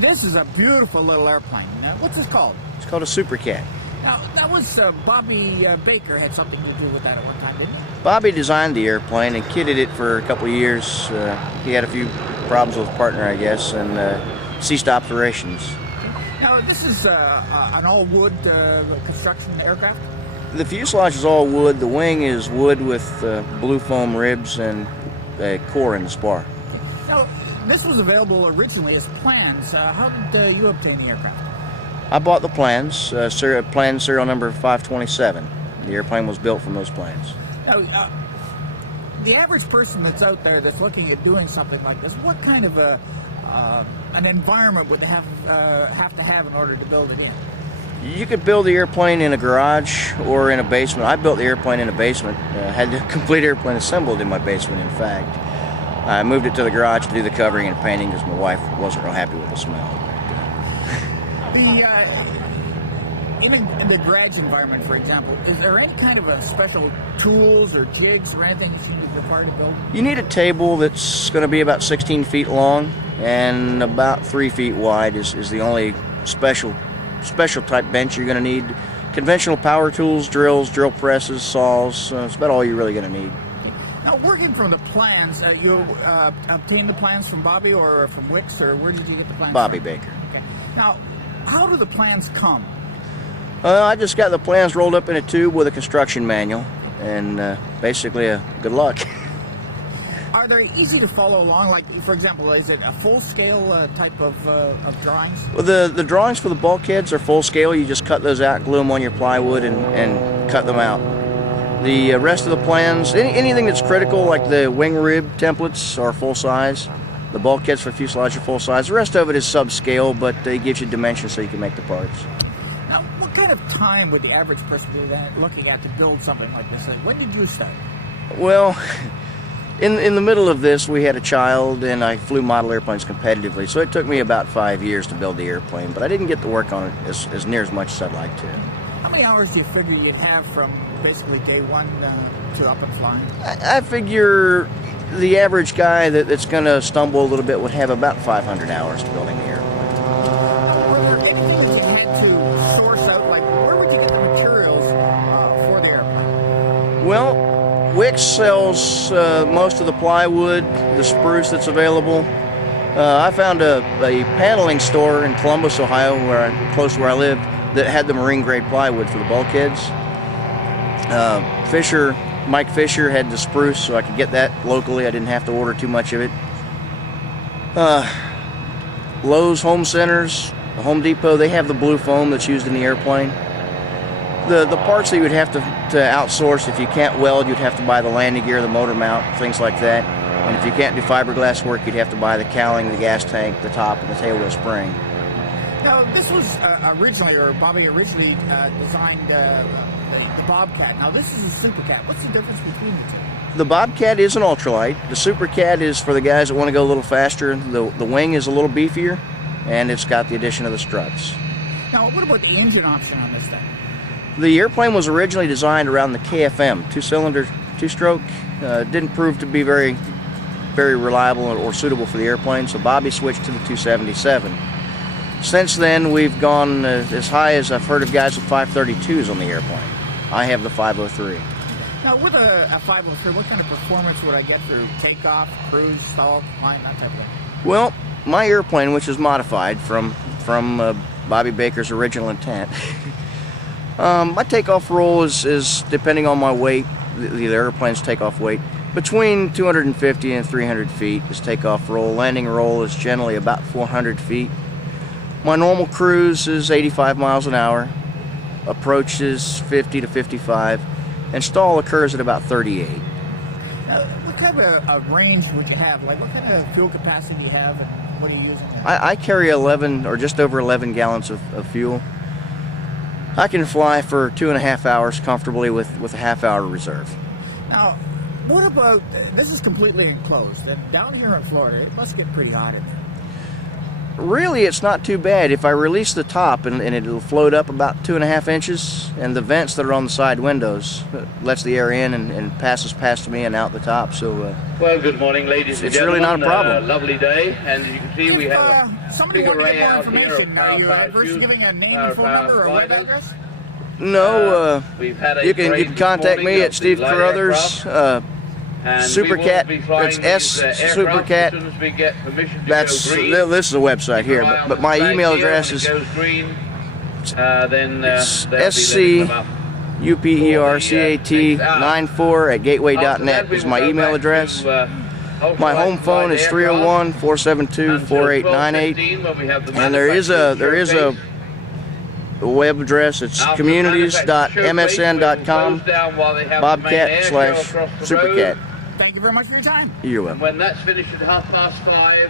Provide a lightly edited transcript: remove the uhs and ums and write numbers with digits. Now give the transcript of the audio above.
this is a beautiful little airplane. What's this called? It's called a SuperCat. Now, that was Bobby Baker had something to do with that at one time, didn't he? Bobby designed the airplane and kitted it for a couple of years. He had a few problems with his partner, I guess, and ceased operations. Now, this is an all-wood construction aircraft? The fuselage is all wood. The wing is wood with blue foam ribs and a core in the spar. Now, this was available originally as plans. How did you obtain the aircraft? I bought the plans, plan serial number 527. The airplane was built from those plans. Now, the average person that's out there that's looking at doing something like this, what kind of an environment would they have to have in order to build it in? You could build the airplane in a garage or in a basement. I built the airplane in a basement. Had the complete airplane assembled in my basement, in fact. I moved it to the garage to do the covering and painting because my wife wasn't real happy with the smell. In the garage environment, for example, is there any kind of a special tools or jigs or anything that you would require to build? You need a table that's going to be about 16 feet long and about 3 feet wide is the only special type bench you're going to need. Conventional power tools, drills, drill presses, saws, that's about all you're really going to need. Now, working from the plans, you obtained the plans from Bobby or from Wix, or where did you get the plans Bobby from? Baker. Okay. Now, how do the plans come? I just got the plans rolled up in a tube with a construction manual, and basically good luck. Are they easy to follow along? Like, for example, is it a full-scale type of drawings? Well, the drawings for the bulkheads are full scale. You just cut those out, glue them on your plywood, and cut them out. The rest of the plans, anything that's critical, like the wing rib templates, are full size. The bulkheads for fuselage are full size. The rest of it is subscale, but it gives you dimensions so you can make the parts. Now, what kind of time would the average person be looking at to build something like this? When did you start? Well, in the middle of this, we had a child, and I flew model airplanes competitively, so it took me about 5 years to build the airplane, but I didn't get to work on it as near as much as I'd like to. How many hours do you figure you'd have from basically day one to up and flying? I figure the average guy that's going to stumble a little bit would have about 500 hours to building the airplane. Were there anything that you had to source out? Like, where would you get the materials for the airplane? Well, Wix sells most of the plywood, the spruce that's available. I found a paneling store in Columbus, Ohio, close to where I lived, that had the marine grade plywood for the bulkheads. Mike Fisher had the spruce, so I could get that locally. I didn't have to order too much of it. Lowe's Home Centers, the Home Depot, they have the blue foam that's used in the airplane. The parts that you would have to outsource, if you can't weld, you'd have to buy the landing gear, the motor mount, things like that. And if you can't do fiberglass work, you'd have to buy the cowling, the gas tank, the top, and the tail wheel spring. Now, this was Bobby originally designed the Bobcat. Now, this is a SuperCat. What's the difference between the two? The Bobcat is an ultralight. The SuperCat is for the guys that want to go a little faster. The wing is a little beefier, and it's got the addition of the struts. Now, what about the engine option on this thing? The airplane was originally designed around the KFM, two-cylinder, two-stroke. Didn't prove to be very, very reliable or suitable for the airplane, so Bobby switched to the 277. Since then, we've gone as high as I've heard of guys with 532s on the airplane. I have the 503. Now, with a 503, what kind of performance would I get through takeoff, cruise, stall, climb, that type of thing? Well, my airplane, which is modified from Bobby Baker's original intent, my takeoff roll is depending on my weight, the airplane's takeoff weight, between 250 and 300 feet is takeoff roll. Landing roll is generally about 400 feet. My normal cruise is 85 miles an hour. Approach is 50 to 55. And stall occurs at about 38. What kind of a range would you have? Like, what kind of fuel capacity do you have, and what are you using? I carry 11 or just over 11 gallons of fuel. I can fly for 2.5 hours comfortably with a half-hour reserve. Now, what about, this is completely enclosed, and down here in Florida, it must get pretty hot in there. Really, it's not too bad. If I release the top, and it'll float up about 2.5 inches, and the vents that are on the side windows lets the air in and passes past me and out the top. So well, good morning, ladies and gentlemen. It's really not a problem. Lovely day, and as you can see, we have a somebody big wanted to array get more out here of information. Are you adverse to giving a name and phone number or web address? no, we've had a you can parade this contact me morning at of Steve the light Carruthers. aircraft, and SuperCat. we will be flying That's these, SuperCat. as soon as we get permission to That's go green. this is a website here, Fly on but the my flag email here, address when is it goes green, then it's they'll be letting them up. SCUPERCAT94@gateway.net is my email address. My home phone is 301-472-4898, and there is a web address. It's communities.msn.com /Bobcat/SuperCat. Thank you very much for your time. You're welcome. When that's finished at 5:30,